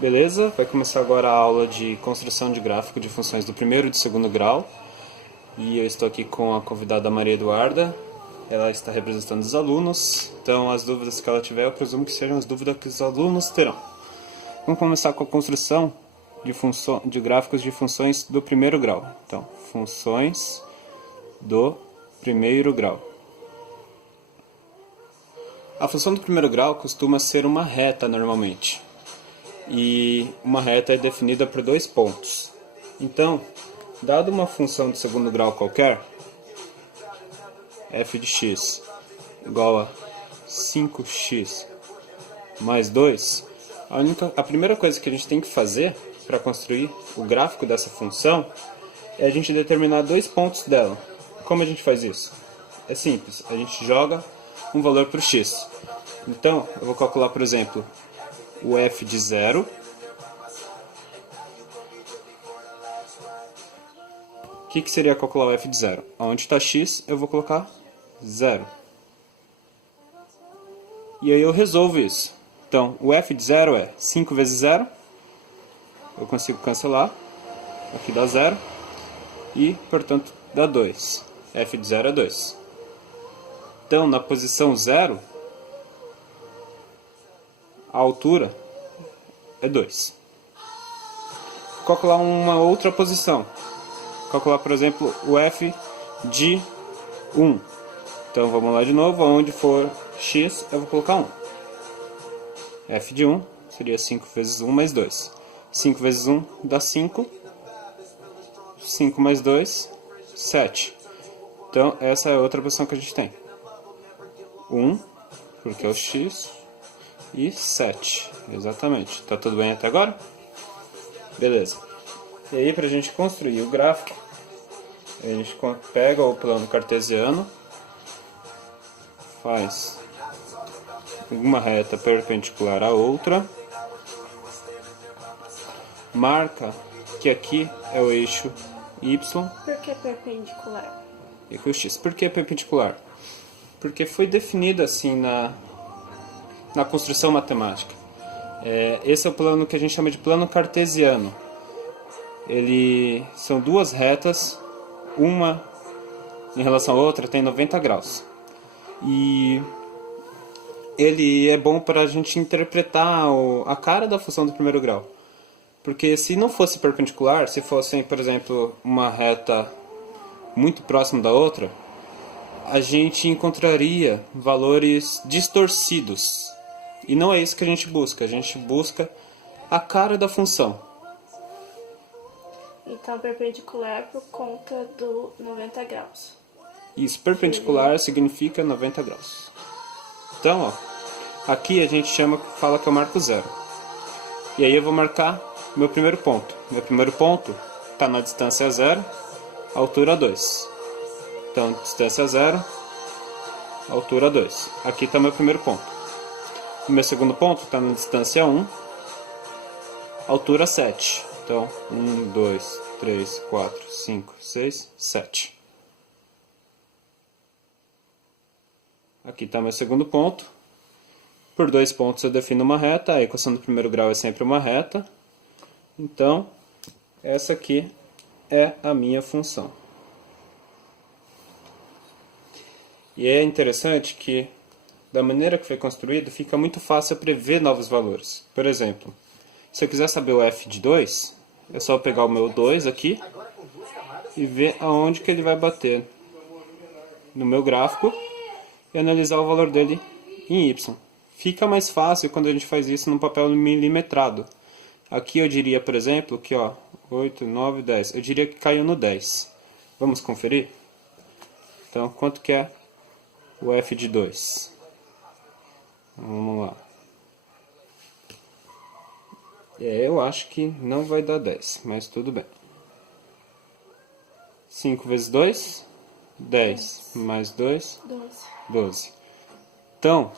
Beleza? Vai começar agora a aula de construção de gráfico de funções do primeiro e do segundo grau. E eu estou aqui com a convidada Maria Eduarda. Ela está representando os alunos. Então, as dúvidas que ela tiver, eu presumo que sejam as dúvidas que os alunos terão. Vamos começar com a construção de gráficos de funções do primeiro grau. Então, funções do primeiro grau. A função do primeiro grau costuma ser uma reta normalmente. E uma reta é definida por dois pontos. Então, dado uma função de segundo grau qualquer, f de x igual a 5x mais 2, a primeira coisa que a gente tem que fazer para construir o gráfico dessa função é a gente determinar dois pontos dela. Como a gente faz isso? É simples, a gente joga um valor para o x. Então, eu vou calcular, por exemplo, o f de 0. O que seria calcular o f de 0? Onde está x, eu vou colocar 0. E aí eu resolvo isso. Então, o f de 0 é 5 vezes 0. Eu consigo cancelar. Aqui dá 0. E, portanto, dá 2. f de 0 é 2. Então, na posição 0, a altura é 2. Vou calcular uma outra posição. Calcular, por exemplo, o f de 1. Então, vamos lá de novo. Onde for x, eu vou colocar 1. f de 1 seria 5 vezes 1 mais 2. 5 vezes 1 dá 5. 5 mais 2, 7. Então, essa é a outra posição que a gente tem. 1, porque é o x, e 7. Exatamente. Tá tudo bem até agora? Beleza. E aí, para a gente construir o gráfico, a gente pega o plano cartesiano, faz uma reta perpendicular à outra, marca que aqui é o eixo y. Por que perpendicular? E com o x. Por que perpendicular? Porque foi definido assim na construção matemática. Esse é o plano que a gente chama de plano cartesiano. Ele são duas retas, uma em relação à outra tem 90 graus. E ele é bom para a gente interpretar a cara da função do primeiro grau. Porque se não fosse perpendicular, se fosse, por exemplo, uma reta muito próxima da outra, a gente encontraria valores distorcidos. E não é isso que a gente busca. A gente busca a cara da função. Então, perpendicular por conta do 90 graus. Isso, perpendicular significa 90 graus. Então, ó, aqui a gente fala que eu marco 0. E aí eu vou marcar meu primeiro ponto. Meu primeiro ponto está na distância 0, altura 2. Então, distância 0, altura 2. Aqui está meu primeiro ponto. O meu segundo ponto está na distância 1, altura 7. Então, 1, 2, 3, 4, 5, 6, 7. Aqui está meu segundo ponto. Por 2 pontos eu defino uma reta. A equação do primeiro grau é sempre uma reta. Então, essa aqui é a minha função. E é interessante que, da maneira que foi construído, fica muito fácil prever novos valores. Por exemplo, se eu quiser saber o f de 2, é só pegar o meu 2 aqui e ver aonde que ele vai bater no meu gráfico e analisar o valor dele em y. Fica mais fácil quando a gente faz isso num papel milimetrado. Aqui eu diria, por exemplo, que 8, 9, 10. Eu diria que caiu no 10. Vamos conferir? Então, quanto que é o f de 2? Vamos lá. Eu acho que não vai dar 10, mas tudo bem. 5 vezes 2, 10. Mais 2, 12. Então,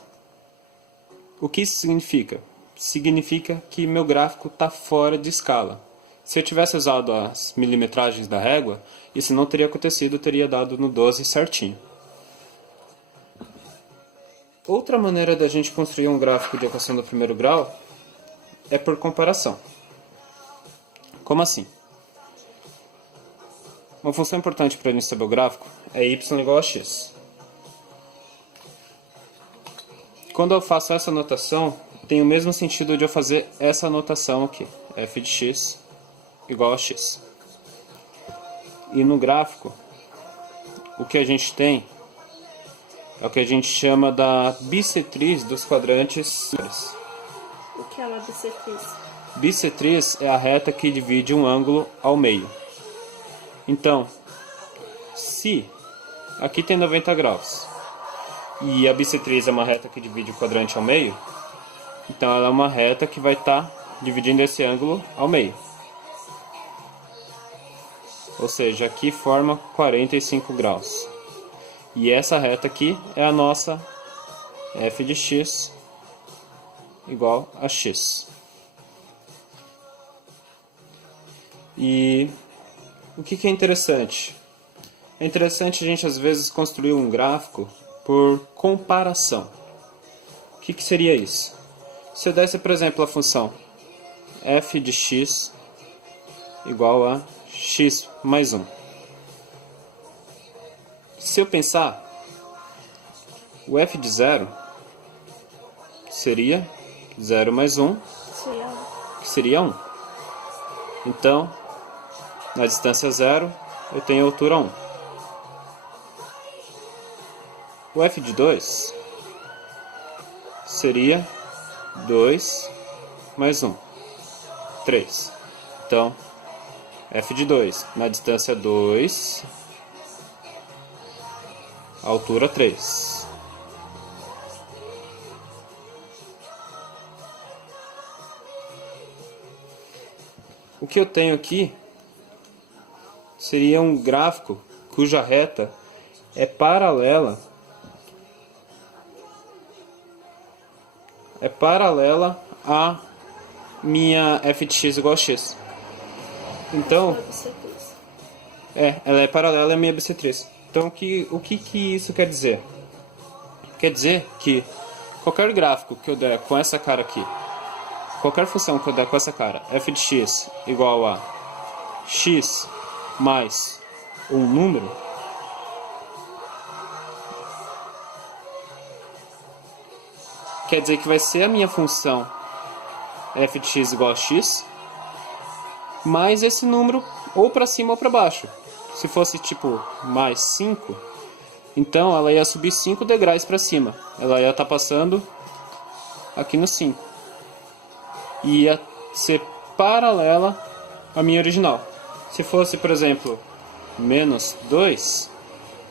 o que isso significa? Significa que meu gráfico está fora de escala. Se eu tivesse usado as milimetragens da régua, isso não teria acontecido, teria dado no 12 certinho. Outra maneira da gente construir um gráfico de equação do primeiro grau é por comparação. Como assim? Uma função importante para a gente saber o gráfico é y igual a x. Quando eu faço essa notação, tem o mesmo sentido de eu fazer essa notação aqui. F de x igual a x. E no gráfico, o que a gente tem é o que a gente chama da bissetriz dos quadrantes. O que é uma bissetriz? Bissetriz é a reta que divide um ângulo ao meio. Então, se aqui tem 90 graus e a bissetriz é uma reta que divide o quadrante ao meio, então ela é uma reta que vai estar dividindo esse ângulo ao meio. Ou seja, aqui forma 45 graus. E essa reta aqui é a nossa f de x igual a x. E o que é interessante? É interessante a gente às vezes construir um gráfico por comparação. O que seria isso? Se eu desse, por exemplo, a função f de x igual a x mais 1. Se eu pensar, o f de 0 seria 0 mais 1, que seria 1. Então, na distância 0, eu tenho a altura 1. O f de 2 seria 2 mais 1, 3. Então, f de 2, na distância 2, a altura 3. O que eu tenho aqui seria um gráfico cuja reta é paralela a minha f de x igual a x. Então, ela é paralela à minha bissetriz. Então, o que isso quer dizer? Quer dizer que qualquer gráfico que eu der com essa cara aqui, qualquer função que eu der com essa cara, f de x igual a x mais um número, quer dizer que vai ser a minha função f de x igual a x, mais esse número ou para cima ou para baixo. Se fosse tipo mais 5, então ela ia subir 5 degraus para cima. Ela ia estar passando aqui no 5. E ia ser paralela à minha original. Se fosse, por exemplo, menos 2,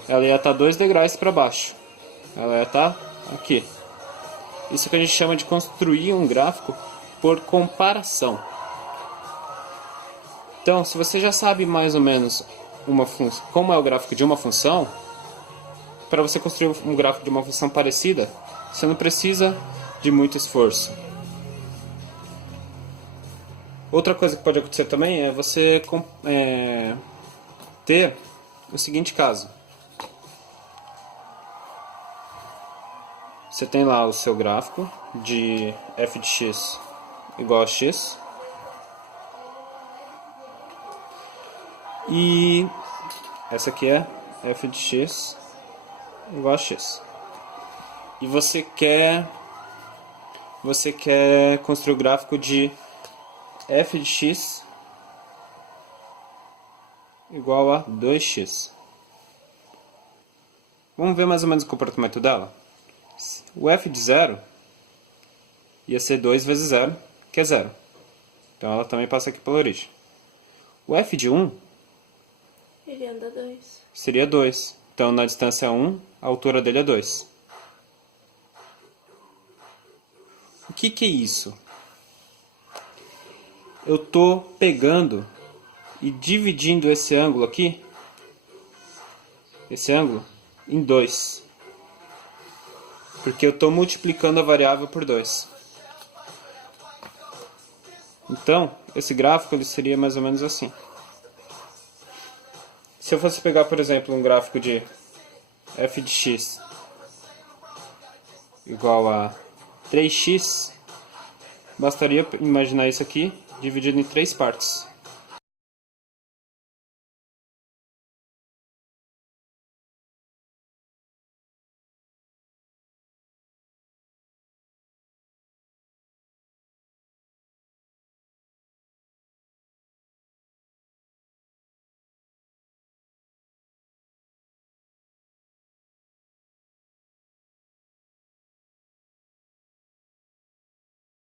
ela ia estar 2 degraus para baixo. Ela ia estar aqui. Isso que a gente chama de construir um gráfico por comparação. Então, se você já sabe mais ou menos como é o gráfico de uma função, para você construir um gráfico de uma função parecida, você não precisa de muito esforço. Outra coisa que pode acontecer também é você ter o seguinte caso. Você tem lá o seu gráfico de f de x igual a x. E essa aqui é f de x igual a x. E você quer construir o gráfico de f de x igual a 2x. Vamos ver mais ou menos o comportamento dela? O f de 0 ia ser 2 vezes 0, que é 0. Então ela também passa aqui pela origem. O f de 1 ele anda 2. Seria 2. Então na distância 1, a altura dele é 2. O que é isso? Eu estou pegando e dividindo esse ângulo aqui, em 2. Porque eu estou multiplicando a variável por 2. Então, esse gráfico ele seria mais ou menos assim. Se eu fosse pegar, por exemplo, um gráfico de f de x igual a 3x bastaria imaginar isso aqui dividido em 3 partes.